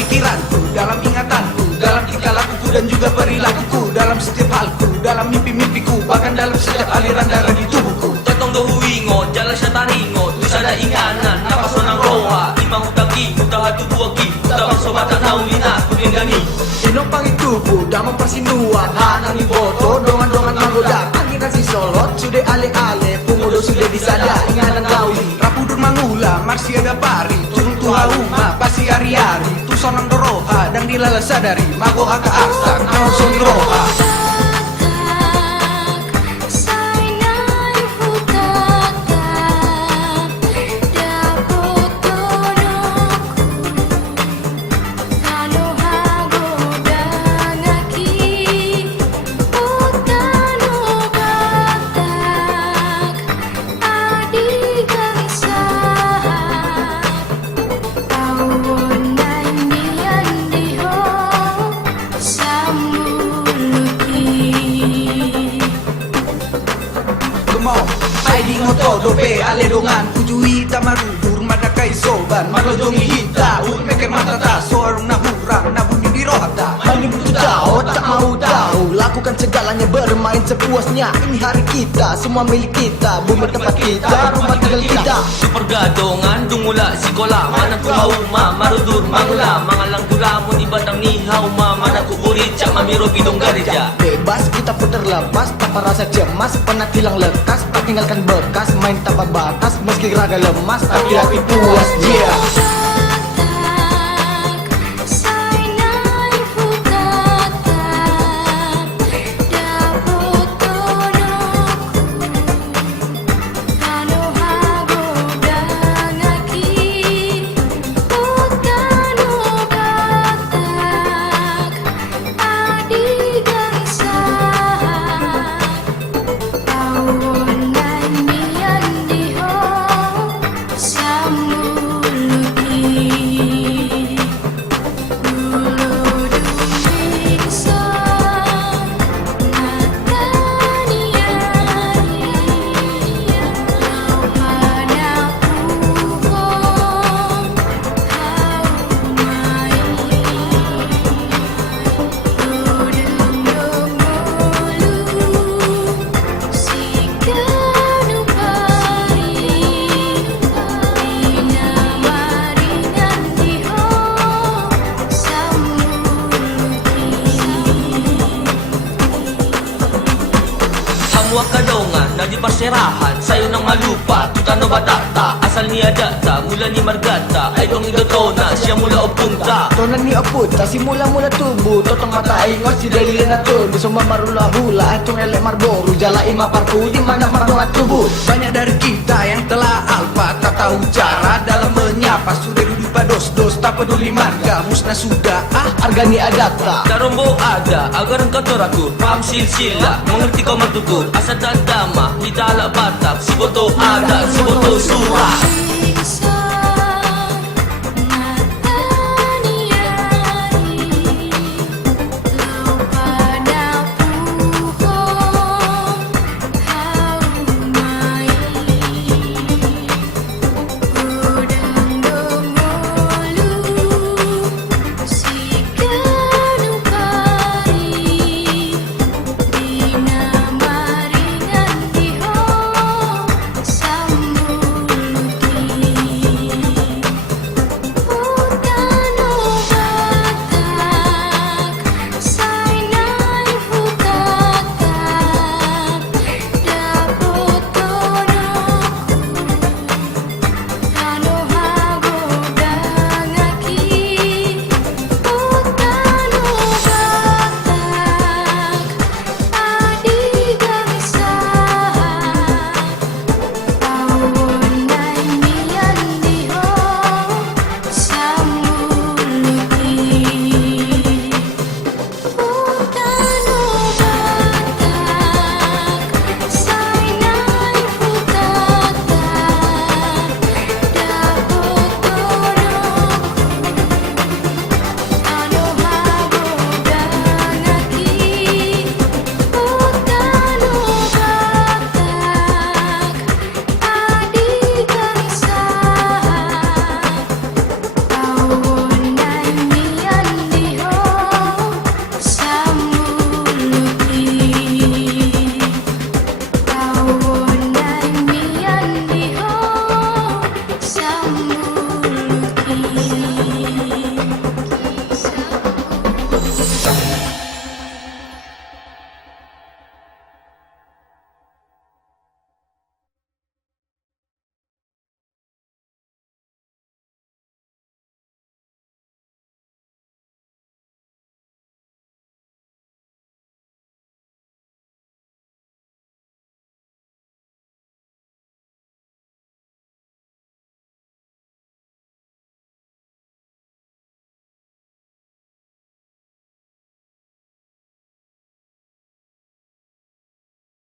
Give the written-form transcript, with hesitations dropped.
pikiranku, dalam ingatanku, dalam tingkah lakuku dan juga perilakuku, dalam setiap halku, dalam mimpi-mimpiku, bahkan dalam setiap aliran darah di tubuhku. Tatong dahuingo, jalan siya taningo, tu sada inganan, napaso ng roha, imang utagi, utahatu buwagi, utabang sobata na ulina, kuningani. Sinopang itubu, damang persinuan, hanang iboto, dongan-dongan manggoda, pangiran si solot, sudah ale-ale, pungudo sudah disada, inganan gauli, rapudur mangula, marsiaga pari, turun tuhauma, pasi ari-ari, tu sonang doroha, dang dilala sadari, mago aka aksan, naon soni roha. Ay di mo todo pe aledongan Ujui tamarudur madakai soban Malodongi hita urmeke matata Sorong nahurang nabuni di rohata Hani butuh tahu tak mau tahu Lakukan segalanya bermain sepuasnya Ini hari kita semua milik kita Bumi tempat kita rumah tinggal kita Super gadongan dumula sikola manang kuhauma marudur mangula mangalang gulamon ibatang nihauma manang kuburit cak mamiro bidong gareja. Bebas kita putar lepas tanpa rasa cemas penat hilang lekas tak tinggalkan bekas main tanpa batas meski raga lemas tapi hati puas yeah. Huwag kadongan na di parserahan Sayo ng malupa, tutano batata Asal ni Adata, mula ni Margata Ay dong idotona, siya mula o punta Tonan ni Aputa, simula-mula tubo Totong mata ingot, si dalili na tubo Sumba marula-hula, atong elek marboro Jala ima parku, di mana marungat tubo Banyak dari kita yang telah alfa Tak tahu cara dalam menyapa Sudah duduk pados-dos, tak peduli marga Musnah sudah, argani Adata Karombo ada, agar engkau toraku Paham silsila, mengerti kau mantutur Asa dan dama, hitala batak Si boto ada, si boto surah